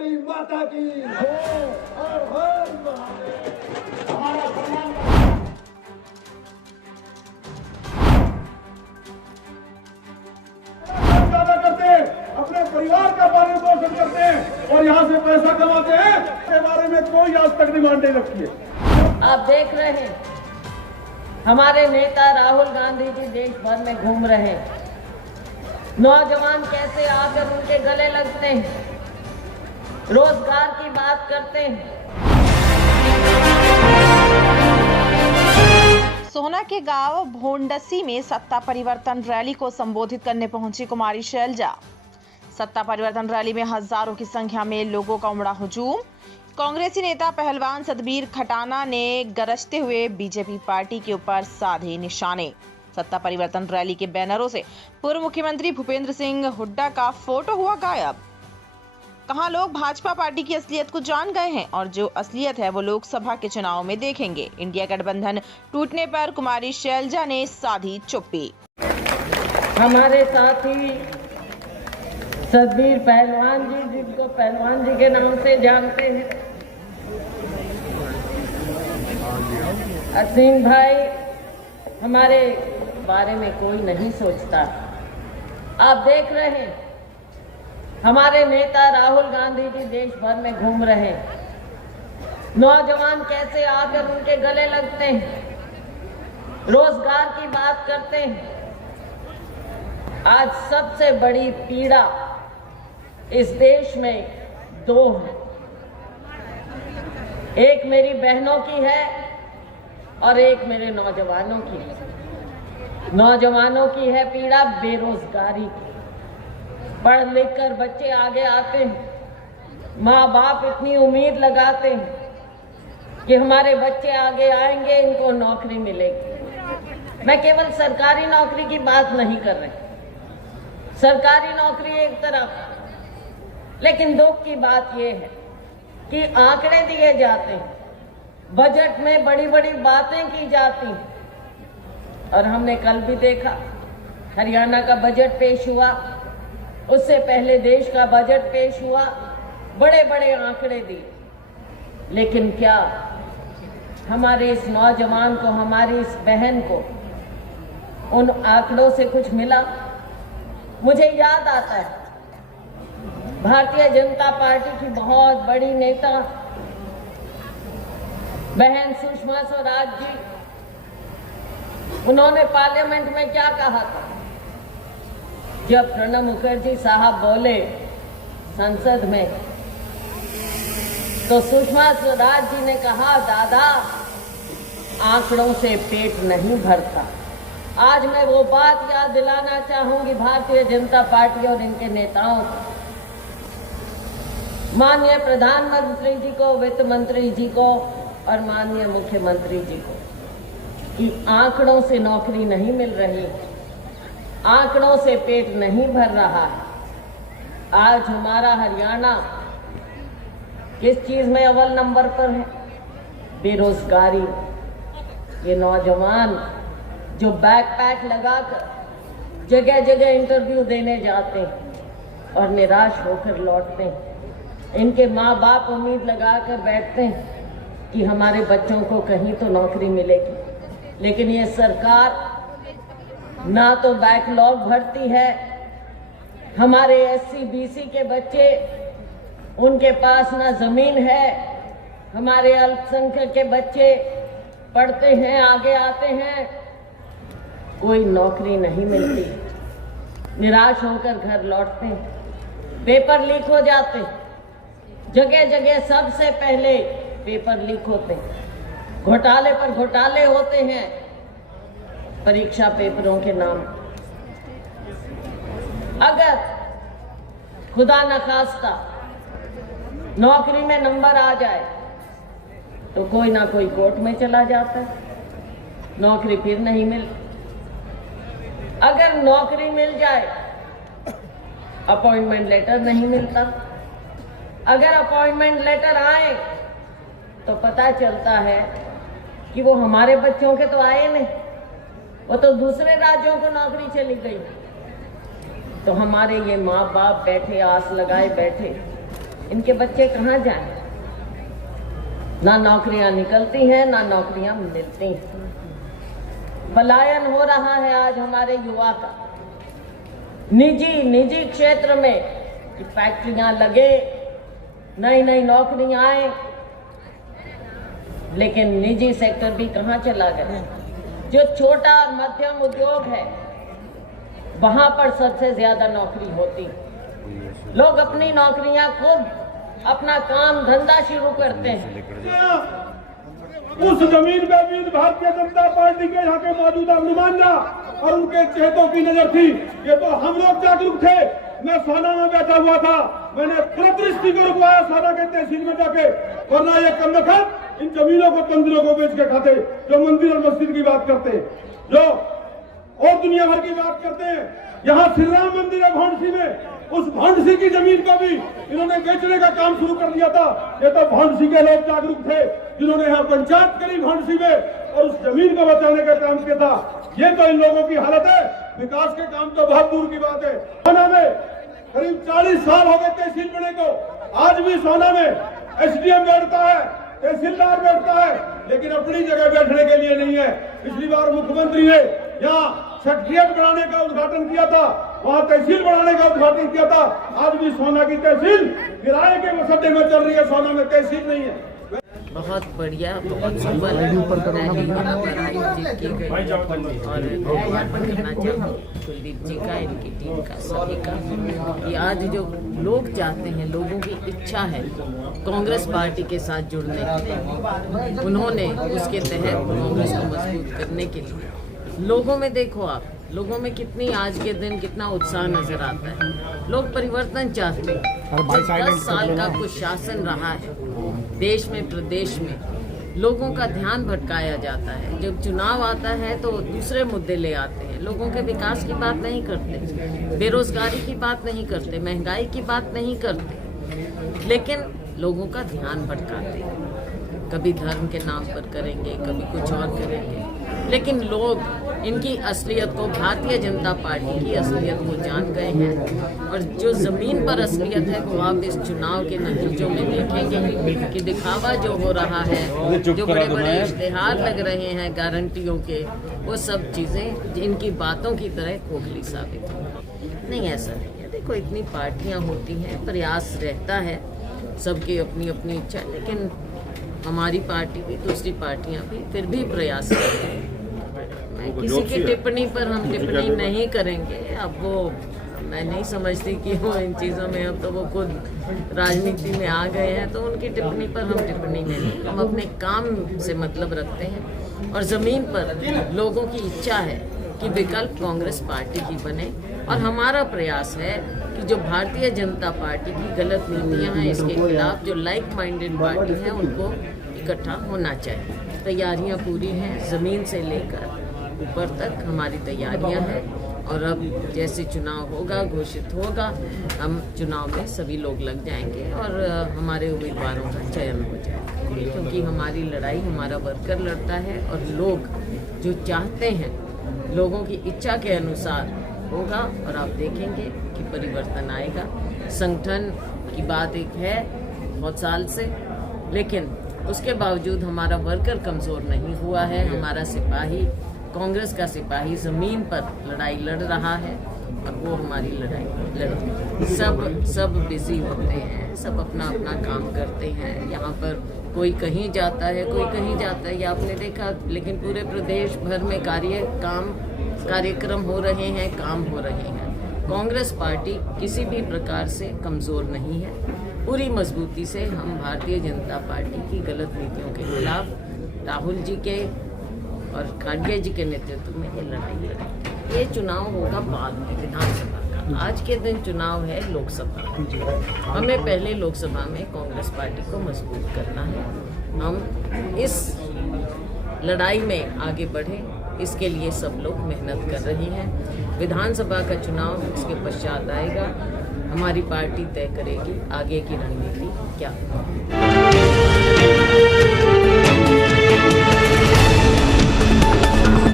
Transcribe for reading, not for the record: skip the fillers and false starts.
माता की जय और हर महादेव। हमारा सम्मान ज्यादा करते हैं, अपने परिवार का पालन पोषण करते हैं और यहाँ से पैसा कमाते हैं, इसके बारे में कोई आज तक डिमांड नहीं रखी है। आप देख रहे हैं हमारे नेता राहुल गांधी जी देश भर में घूम रहे हैं। नौजवान कैसे आकर उनके गले लगते हैं, रोजगार की बात करते हैं। सोहना के गांव भोंडसी में सत्ता परिवर्तन रैली को संबोधित करने पहुंची कुमारी शैलजा। सत्ता परिवर्तन रैली में हजारों की संख्या में लोगों का उमड़ा हुजूम। कांग्रेसी नेता पहलवान सतबीर खटाना ने गरजते हुए बीजेपी पार्टी के ऊपर साधे निशाने। सत्ता परिवर्तन रैली के बैनरों से पूर्व मुख्यमंत्री भूपेंद्र सिंह हुड्डा का फोटो हुआ गायब। कहां लोग भाजपा पार्टी की असलियत को जान गए हैं और जो असलियत है वो लोकसभा के चुनाव में देखेंगे। इंडिया गठबंधन टूटने पर कुमारी शैलजा ने साधी चुप्पी। हमारे साथी सतबीर पहलवान जी, जिनको पहलवान जी के नाम से जानते हैं, असीम भाई, हमारे बारे में कोई नहीं सोचता। आप देख रहे हैं हमारे नेता राहुल गांधी जी देश भर में घूम रहे हैं। नौजवान कैसे आकर उनके गले लगते हैं, रोजगार की बात करते हैं। आज सबसे बड़ी पीड़ा इस देश में दो है, एक मेरी बहनों की है और एक मेरे नौजवानों की है। नौजवानों की है पीड़ा बेरोजगारी की। पढ़ लिख कर बच्चे आगे आते हैं, माँ बाप इतनी उम्मीद लगाते हैं कि हमारे बच्चे आगे आएंगे, इनको नौकरी मिलेगी। मैं केवल सरकारी नौकरी की बात नहीं कर रही, सरकारी नौकरी एक तरफ, लेकिन दुख की बात यह है कि आंकड़े दिए जाते हैं, बजट में बड़ी बड़ी बातें की जाती हैं। और हमने कल भी देखा हरियाणा का बजट पेश हुआ, उससे पहले देश का बजट पेश हुआ, बड़े बड़े आंकड़े दिए। लेकिन क्या हमारे इस नौजवान को, हमारी इस बहन को उन आंकड़ों से कुछ मिला? मुझे याद आता है भारतीय जनता पार्टी की बहुत बड़ी नेता बहन सुषमा स्वराज जी, उन्होंने पार्लियामेंट में क्या कहा था? जब प्रणब मुखर्जी साहब बोले संसद में, तो सुषमा स्वराज जी ने कहा, दादा आंकड़ों से पेट नहीं भरता। आज मैं वो बात याद दिलाना चाहूंगी भारतीय जनता पार्टी और इनके नेताओं को, माननीय प्रधानमंत्री जी को, वित्त मंत्री जी को और माननीय मुख्यमंत्री जी को, कि आंकड़ों से नौकरी नहीं मिल रही, आंकड़ों से पेट नहीं भर रहा है। आज हमारा हरियाणा किस चीज में अव्वल नंबर पर है? बेरोजगारी। ये नौजवान जो बैकपैक लगाकर जगह जगह इंटरव्यू देने जाते हैं और निराश होकर लौटते हैं, इनके माँ बाप उम्मीद लगाकर बैठते हैं कि हमारे बच्चों को कहीं तो नौकरी मिलेगी। लेकिन ये सरकार ना तो बैकलॉग भरती है, हमारे एससी बीसी के बच्चे, उनके पास ना जमीन है, हमारे अल्पसंख्यक के बच्चे पढ़ते हैं, आगे आते हैं, कोई नौकरी नहीं मिलती, निराश होकर घर लौटते हैं। पेपर लीक हो जाते हैं, जगह जगह सबसे पहले पेपर लीक होते हैं, घोटाले पर घोटाले होते हैं परीक्षा पेपरों के नाम। अगर खुदा न खास्ता नौकरी में नंबर आ जाए तो कोई ना कोई कोर्ट में चला जाता है, नौकरी फिर नहीं मिलती। अगर नौकरी मिल जाए, अपॉइंटमेंट लेटर नहीं मिलता। अगर अपॉइंटमेंट लेटर आए तो पता चलता है कि वो हमारे बच्चों के तो आए नहीं, वो तो दूसरे राज्यों को नौकरी चली गई। तो हमारे ये माँ बाप बैठे, आस लगाए बैठे इनके बच्चे कहाँ जाएं? ना नौकरियां निकलती हैं, ना नौकरियां मिलती हैं। पलायन हो रहा है आज हमारे युवा का। निजी क्षेत्र में कि फैक्ट्रियां लगे, नई नई नौकरियां आए, लेकिन निजी सेक्टर भी कहाँ चला गया? जो छोटा और मध्यम उद्योग है वहां पर सबसे ज्यादा नौकरी होती है। लोग अपनी नौकरियां खुद अपना काम धंधा शुरू करते हैं। उस जमीन पे भी भारतीय जनता पार्टी के यहाँ के मौजूदा नुमाइंदा और उनके चेतों की नजर थी। ये तो हम लोग जागरूक थे। मैं सोना में बैठा हुआ था, मैंने तुरंत दृष्टि को रुकवाया सोना के तहसील में जाके, वरना ये कम इन जमीनों को मंदिरों को बेच के खाते, जो मंदिर और मस्जिद की बात करते हैं, जो और दुनिया भर की बात करते हैं। यहाँ श्री राम मंदिर है भौंडसी में, उस भौंडसी की जमीन को भी इन्होंने बेचने का काम शुरू कर दिया था। ये तो भौंडसी के लोग जागरूक थे जिन्होंने यहाँ पंचायत करी भौंडसी में और उस जमीन को बचाने का काम किया था। ये तो इन लोगों की हालत है। विकास के काम तो बहुत दूर की बात है। सोना में करीब 40 साल हो गए तहसील बने को, आज भी सोना में एसडीएम बैठता है, तहसीलदार बैठता है, लेकिन अपनी जगह बैठने के लिए नहीं है। पिछली बार मुख्यमंत्री ने यहाँ सेक्रेटरिएट बनाने का उद्घाटन किया था, वहाँ तहसील बनाने का उद्घाटन किया था। आज भी सोना की तहसील किराए के मसले में चल रही है, सोना में तहसील नहीं है। बहुत बढ़िया, बहुत सफल रैली यहाँ पर आयोजित की गई और धन्यवाद करना चाहूँगी कुलदीप जी का, इनकी टीम का, सभी का कि आज जो लोग चाहते हैं, लोगों की इच्छा है कांग्रेस पार्टी के साथ जुड़ने की, उन्होंने उसके तहत कांग्रेस को मजबूत करने के लिए लोगों में देखो आप, लोगों में कितनी आज के दिन कितना उत्साह नजर आता है। लोग परिवर्तन चाहते हैं। 10 साल का कुछ शासन रहा है देश में, प्रदेश में, लोगों का ध्यान भटकाया जाता है। जब चुनाव आता है तो दूसरे मुद्दे ले आते हैं, लोगों के विकास की बात नहीं करते, बेरोजगारी की बात नहीं करते, महंगाई की बात नहीं करते, लेकिन लोगों का ध्यान भटकाते हैं। कभी धर्म के नाम पर करेंगे, कभी कुछ और करेंगे, लेकिन लोग इनकी असलियत को, भारतीय जनता पार्टी की असलियत को जान गए हैं। और जो जमीन पर असलियत है वो आप इस चुनाव के नतीजों में देखेंगे कि दिखावा जो हो रहा है, जो बड़े बड़े इश्तेहार लग रहे हैं गारंटियों के, वो सब चीज़ें इनकी बातों की तरह खोखली साबित होंगी। नहीं, ऐसा नहीं है। देखो, इतनी पार्टियां होती हैं, प्रयास रहता है, सबकी अपनी अपनी इच्छा, लेकिन हमारी पार्टी भी, दूसरी पार्टियां भी फिर भी प्रयास करते हैं। मैं किसी की टिप्पणी पर हम टिप्पणी नहीं करेंगे। अब वो मैं नहीं समझती कि वो इन चीज़ों में, अब तो वो खुद राजनीति में आ गए हैं, तो उनकी टिप्पणी पर हम टिप्पणी नहीं। हम अपने काम से मतलब रखते हैं और ज़मीन पर लोगों की इच्छा है कि विकल्प कांग्रेस पार्टी की बने। और हमारा प्रयास है कि जो भारतीय जनता पार्टी की गलत नीतियां हैं, इसके खिलाफ जो लाइक माइंडेड पार्टी हैं उनको इकट्ठा होना चाहिए। तैयारियां पूरी हैं, ज़मीन से लेकर ऊपर तक हमारी तैयारियां हैं। और अब जैसे चुनाव होगा, घोषित होगा, हम चुनाव में सभी लोग लग जाएंगे और हमारे उम्मीदवारों का चयन हो जाएगा, क्योंकि हमारी लड़ाई हमारा वर्कर लड़ता है और लोग जो चाहते हैं, लोगों की इच्छा के अनुसार होगा और आप देखेंगे कि परिवर्तन आएगा। संगठन की बात एक है बहुत साल से, लेकिन उसके बावजूद हमारा वर्कर कमज़ोर नहीं हुआ है। हमारा सिपाही, कांग्रेस का सिपाही ज़मीन पर लड़ाई लड़ रहा है और वो हमारी लड़ाई लड़ते। सब बिजी होते हैं, सब अपना अपना काम करते हैं। यहाँ पर कोई कहीं जाता है, कोई कहीं जाता है, ये आपने देखा। लेकिन पूरे प्रदेश भर में कार्यक्रम हो रहे हैं, काम हो रहे हैं। कांग्रेस पार्टी किसी भी प्रकार से कमज़ोर नहीं है। पूरी मजबूती से हम भारतीय जनता पार्टी की गलत नीतियों के खिलाफ राहुल जी के और खड़गे जी के नेतृत्व में ये लड़ाई लड़ेंगे। ये चुनाव होगा बाद में विधानसभा का, आज के दिन चुनाव है लोकसभा। हमें पहले लोकसभा में कांग्रेस पार्टी को मजबूत करना है। हम इस लड़ाई में आगे बढ़े, इसके लिए सब लोग मेहनत कर रहे हैं। विधानसभा का चुनाव इसके पश्चात आएगा। हमारी पार्टी तय करेगी आगे की रणनीति क्या।